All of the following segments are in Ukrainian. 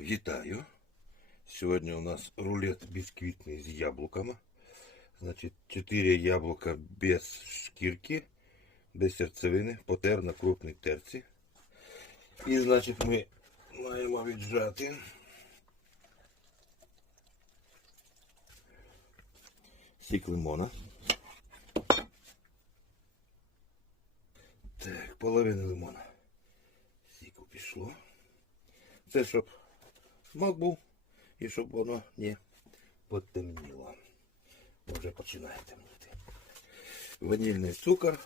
Вітаю! Сьогодні у нас рулет бісквітний з яблуками. Значить, 4 яблука без шкірки, без серцевини, потер на крупній терці. І значить ми маємо віджати. Сік лимона. Так, половина лимона. Сіку пішло. Це щоб смак був і щоб воно не потемніло. Вже починає темніти. Ванільний цукор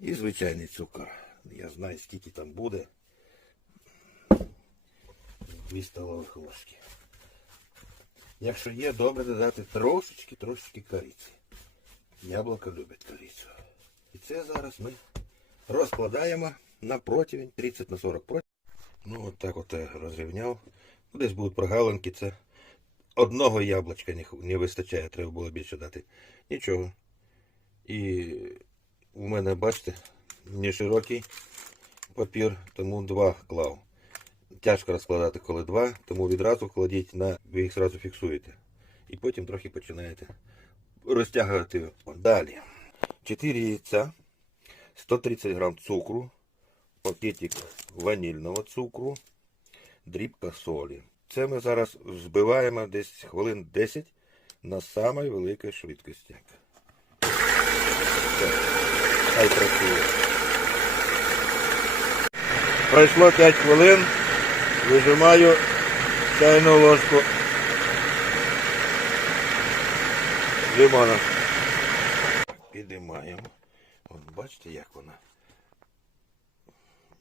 і звичайний цукор. Я знаю, скільки там буде. Дві столових ложки. Якщо є, добре додати трошечки, трошечки кориці. Яблука люблять корицю. І це зараз ми розкладаємо на противень 30 на 40 противень. Ну, от так от розрівняв. Ну, Десь будуть прогалинки, це одного яблучка не, вистачає, треба було більше дати. Нічого. І у мене, бачите, не широкий папір, тому два клав. Тяжко розкладати, коли два, тому відразу кладіть на, ви їх зразу фіксуєте. І потім трохи починаєте розтягувати. Далі. 4 яйця, 130 грам цукру, пакетик ванільного цукру, дрібка солі. Це ми зараз збиваємо десь хвилин 10 на самій великій швидкості. Все. Хай працює. Пройшло 5 хвилин. Вижимаю чайну ложку лимона. Підіймаємо. От бачите, як вона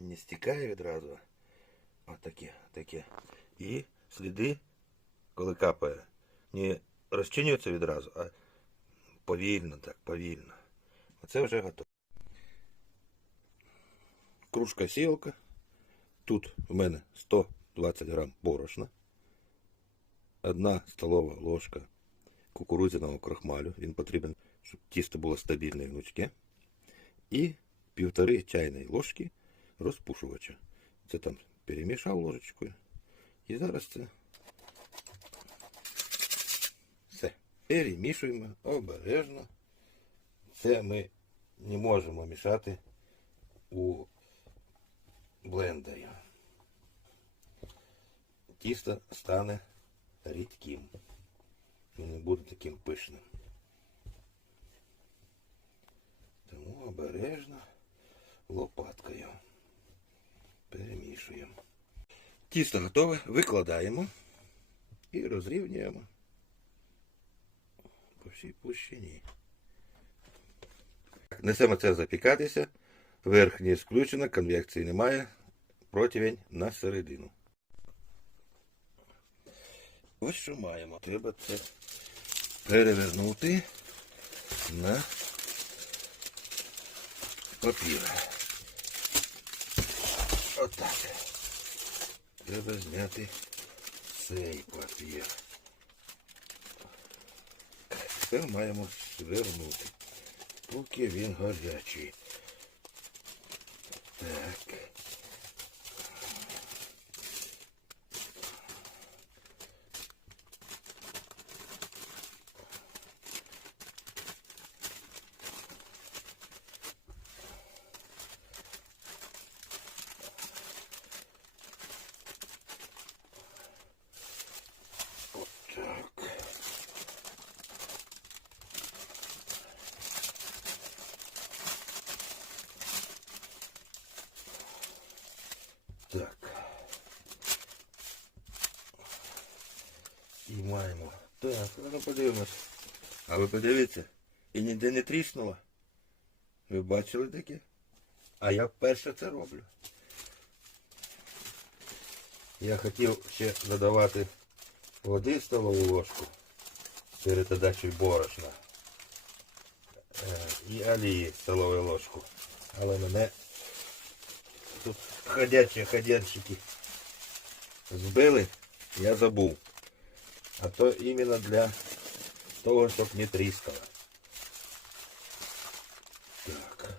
не стікає відразу. Отаке, таке. І сліди, коли капає, не розчинюються відразу, а повільно так, повільно. Оце вже готово. Кружка сілка. Тут в мене 120 грам борошна. Одна столова ложка кукурудзяного крахмалю. Він потрібен, щоб тісто було стабільне і гнучке. І півтори чайної ложки розпушувача. Це там перемішав ложечкою. І зараз це все. Перемішуємо обережно. Це ми не можемо мішати у блендері. Тісто стане рідким. І не буде таким пишним. Тому обережно лопаткою перемішуємо. Тісто готове, викладаємо і розрівнюємо по всій площині. Несемо це запікатися. Верхнє включено, конвекції немає. Противень на середину. Ось що маємо. Треба це перевернути на папір. Отак. Треба зняти цей папір. Тепер маємо звернути, поки він гарячий. Так. Так. І маємо. Так, ну подивимось. А ви подивіться, і ніде не тріснуло. Ви бачили таке? А я вперше це роблю. Я хотів ще додавати води в столову ложку перед додачею борошна. Е, І олії столову ложку. Але мене тут ходячі ходячики збили, я забув. А то іменно для того, щоб не тріскало. Так.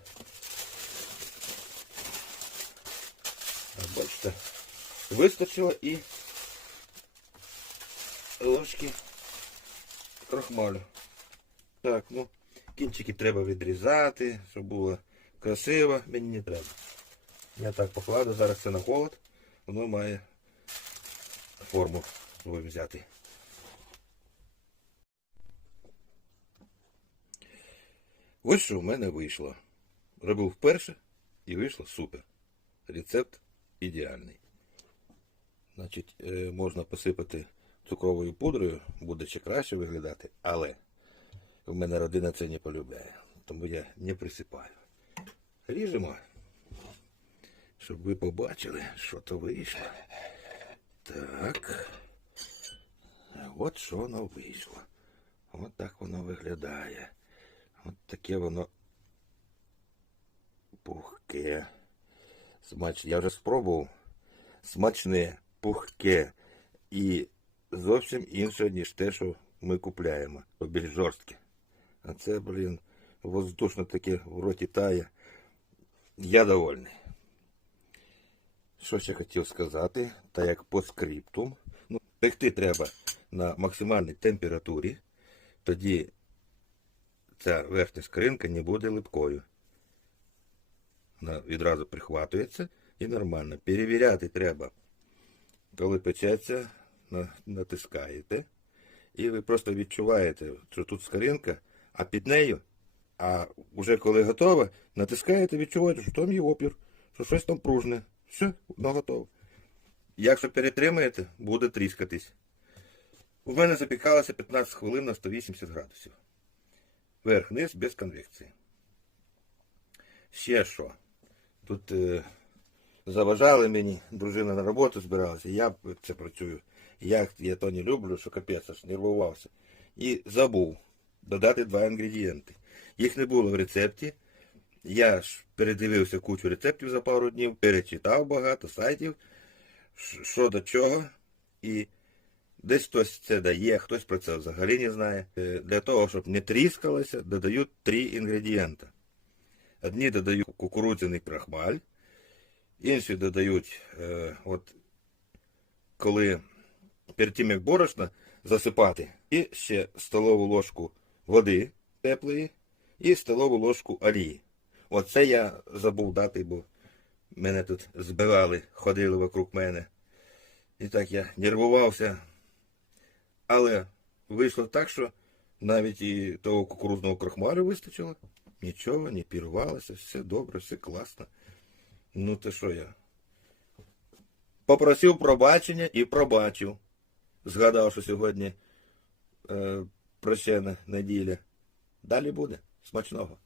А бачите, вистачило і ложки крахмалю. Так, ну, кінчики треба відрізати, щоб було красиво, мені не треба. Я так покладу, зараз це на холод, воно має форму свою взяти. Ось що в мене вийшло. Робив вперше і вийшло супер. Рецепт ідеальний. Значить, е, можна посипати цукровою пудрою, буде ще краще виглядати, але в мене родина це не полюбляє, тому я не присипаю. Ріжемо, щоб ви побачили, що то вийшло. Так. От що воно вийшло. От так воно виглядає. От таке воно пухке. Смачне. Я вже спробував. Смачне, пухке і зовсім інше, ніж те, що ми купляємо. Більш жорстке. А це, блін, воздушно таке в роті тає. Я довольний. Що ще хотів сказати, та як по скриптум. Ну, пекти треба на максимальній температурі, тоді ця верхня скринка не буде липкою. Вона відразу прихватується і нормально. Перевіряти треба. Коли печеться, натискаєте, і ви просто відчуваєте, що тут скринка, а під нею, а вже коли готова, натискаєте, відчуваєте, що там є опір, що щось там пружне. Все, воно готово. Якщо перетримаєте, буде тріскатись. У мене запікалося 15 хвилин на 180 градусів. Верх-низ без конвекції. Ще що? Тут е, заважали мені, дружина на роботу збиралася, я це працюю. Я, я то не люблю, що капець аж нервувався. І забув додати два інгредієнти. Їх не було в рецепті. Я ж передивився кучу рецептів за пару днів, перечитав багато сайтів, що до чого. І десь хтось це дає, хтось про це взагалі не знає. Е, Для того, щоб не тріскалося, додають три інгредієнта. Одні додають кукурудзяний крахмаль, інші додають, е, от коли перед тим як борошно засипати, і ще столову ложку води теплої і столову ложку олії. Оце я забув дати, бо мене тут збивали, ходили вокруг мене. І так я нервувався. Але вийшло так, що навіть і того кукурудзного крахмалю вистачило. Нічого, не пірвалося, все добре, все класно. Ну то що я? Попросив пробачення і пробачив. Згадав, що сьогодні е, прощена неділя. Далі буде. Смачного.